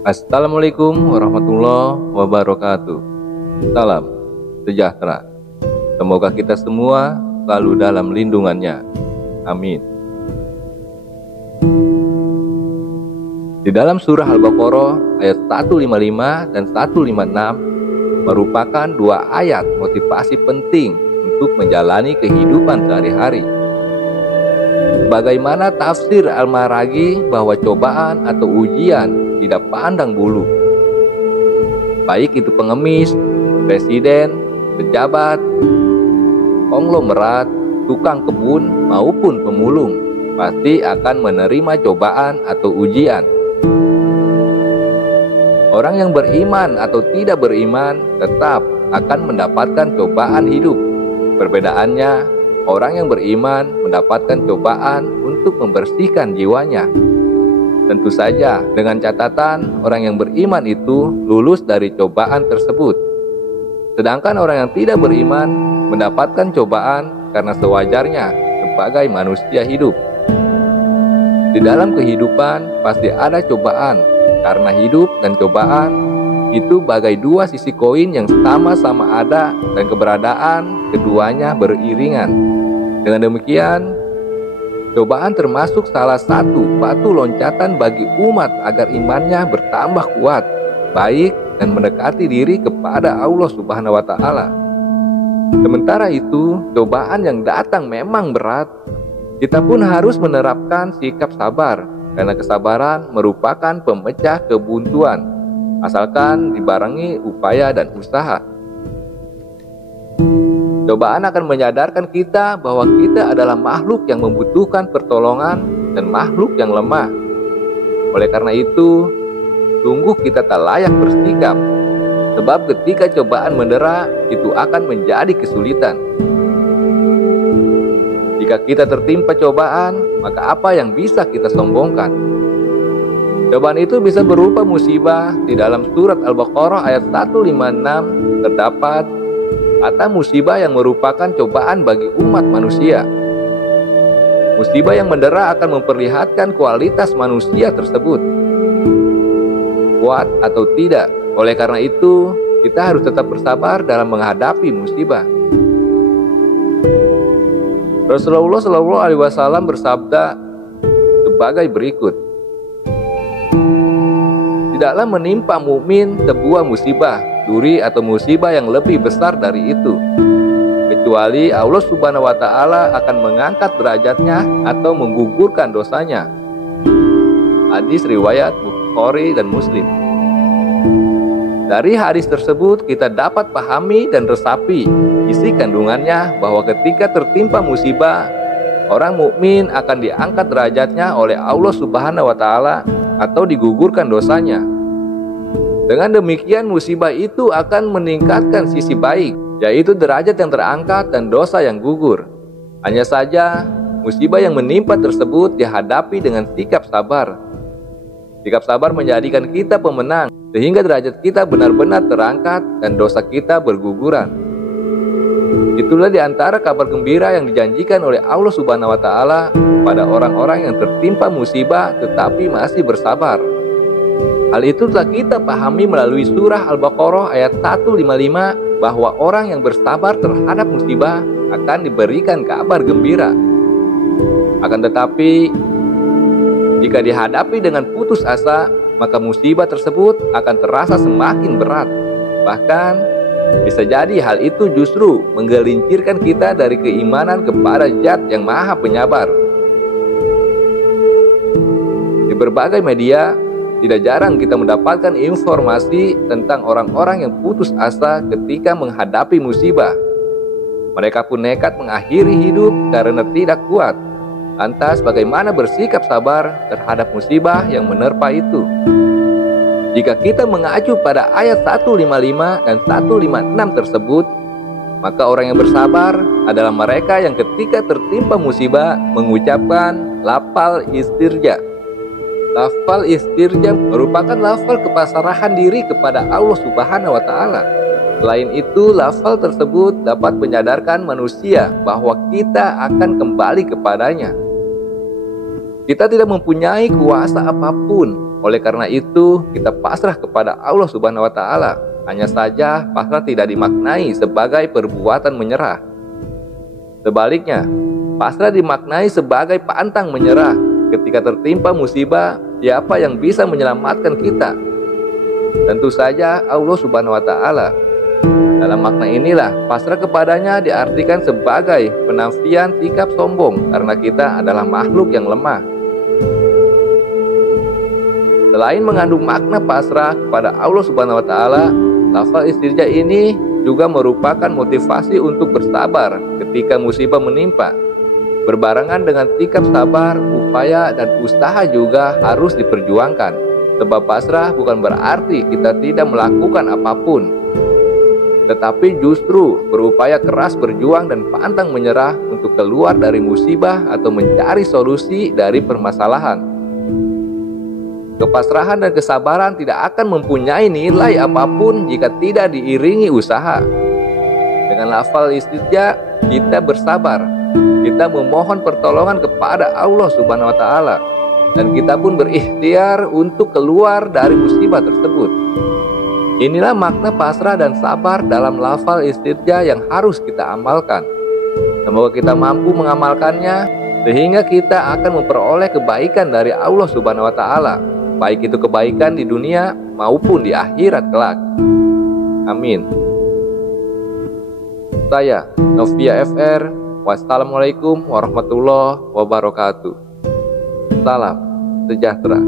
Assalamualaikum warahmatullahi wabarakatuh. Salam sejahtera. Semoga kita semua selalu dalam lindungannya. Amin. Di dalam surah Al-Baqarah ayat 155 dan 156 merupakan dua ayat motivasi penting untuk menjalani kehidupan sehari-hari. Bagaimana tafsir Al-Maraghi bahwa cobaan atau ujian tidak pandang bulu, baik itu pengemis, presiden, pejabat, konglomerat, tukang kebun maupun pemulung, pasti akan menerima cobaan atau ujian. Orang yang beriman atau tidak beriman tetap akan mendapatkan cobaan hidup. Perbedaannya, orang yang beriman mendapatkan cobaan untuk membersihkan jiwanya. Tentu saja dengan catatan orang yang beriman itu lulus dari cobaan tersebut. Sedangkan orang yang tidak beriman mendapatkan cobaan karena sewajarnya sebagai manusia hidup. Di dalam kehidupan pasti ada cobaan, karena hidup dan cobaan itu bagai dua sisi koin yang sama-sama ada dan keberadaan keduanya beriringan. Dengan demikian, cobaan termasuk salah satu batu loncatan bagi umat agar imannya bertambah kuat, baik, dan mendekati diri kepada Allah Subhanahu wa Ta'ala. Sementara itu, cobaan yang datang memang berat. Kita pun harus menerapkan sikap sabar, karena kesabaran merupakan pemecah kebuntuan, asalkan dibarengi upaya dan usaha. Cobaan akan menyadarkan kita bahwa kita adalah makhluk yang membutuhkan pertolongan dan makhluk yang lemah. Oleh karena itu, sungguh kita tak layak bersikap, sebab ketika cobaan mendera, itu akan menjadi kesulitan. Jika kita tertimpa cobaan, maka apa yang bisa kita sombongkan? Cobaan itu bisa berupa musibah. Di dalam surat Al-Baqarah ayat 156 terdapat kata musibah yang merupakan cobaan bagi umat manusia. Musibah yang mendera akan memperlihatkan kualitas manusia tersebut, kuat atau tidak. Oleh karena itu, kita harus tetap bersabar dalam menghadapi musibah. Rasulullah SAW bersabda sebagai berikut: tidaklah menimpa mukmin sebuah musibah, duri atau musibah yang lebih besar dari itu, kecuali Allah Subhanahu wa Ta'ala akan mengangkat derajatnya atau menggugurkan dosanya. Hadis riwayat Bukhari dan Muslim. Dari hadis tersebut kita dapat pahami dan resapi isi kandungannya bahwa ketika tertimpa musibah, orang mukmin akan diangkat derajatnya oleh Allah Subhanahu wa Ta'ala atau digugurkan dosanya. Dengan demikian musibah itu akan meningkatkan sisi baik, yaitu derajat yang terangkat dan dosa yang gugur. Hanya saja musibah yang menimpa tersebut dihadapi dengan sikap sabar. Sikap sabar menjadikan kita pemenang, sehingga derajat kita benar-benar terangkat dan dosa kita berguguran. Itulah di antara kabar gembira yang dijanjikan oleh Allah Subhanahu wa Ta'ala pada orang-orang yang tertimpa musibah tetapi masih bersabar. Hal itu telah kita pahami melalui surah Al-Baqarah ayat 155 bahwa orang yang bersabar terhadap musibah akan diberikan kabar gembira. Akan tetapi, jika dihadapi dengan putus asa, maka musibah tersebut akan terasa semakin berat. Bahkan, bisa jadi hal itu justru menggelincirkan kita dari keimanan kepada Zat yang Maha Penyabar. Di berbagai media, tidak jarang kita mendapatkan informasi tentang orang-orang yang putus asa ketika menghadapi musibah. Mereka pun nekat mengakhiri hidup karena tidak kuat. Lantas bagaimana bersikap sabar terhadap musibah yang menerpa itu? Jika kita mengacu pada ayat 155 dan 156 tersebut, maka orang yang bersabar adalah mereka yang ketika tertimpa musibah mengucapkan lafal istirja. Lafal istirja merupakan lafal kepasrahan diri kepada Allah Subhanahu wa Ta'ala. Selain itu, lafal tersebut dapat menyadarkan manusia bahwa kita akan kembali kepadanya. Kita tidak mempunyai kuasa apapun Oleh karena itu, kita pasrah kepada Allah Subhanahu wa taala. Hanya saja, pasrah tidak dimaknai sebagai perbuatan menyerah. Sebaliknya, pasrah dimaknai sebagai pantang menyerah. Ketika tertimpa musibah, siapa yang bisa menyelamatkan kita? Tentu saja Allah Subhanahu wa taala. Dalam makna inilah, pasrah kepadanya diartikan sebagai penafian sikap sombong karena kita adalah makhluk yang lemah. Selain mengandung makna pasrah kepada Allah Subhanahu wa taala, lafal istirja ini juga merupakan motivasi untuk bersabar ketika musibah menimpa. Berbarengan dengan sikap sabar, upaya dan usaha juga harus diperjuangkan. Sebab pasrah bukan berarti kita tidak melakukan apapun, tetapi justru berupaya keras berjuang dan pantang menyerah untuk keluar dari musibah atau mencari solusi dari permasalahan. Kepasrahan dan kesabaran tidak akan mempunyai nilai apapun jika tidak diiringi usaha. Dengan lafal istirja, kita bersabar, kita memohon pertolongan kepada Allah Subhanahu wa taala, dan kita pun berikhtiar untuk keluar dari musibah tersebut. Inilah makna pasrah dan sabar dalam lafal istirja yang harus kita amalkan. Semoga kita mampu mengamalkannya sehingga kita akan memperoleh kebaikan dari Allah Subhanahu wa taala, baik itu kebaikan di dunia maupun di akhirat kelak. Amin. Saya Novia FR. Wassalamualaikum warahmatullahi wabarakatuh. Salam sejahtera.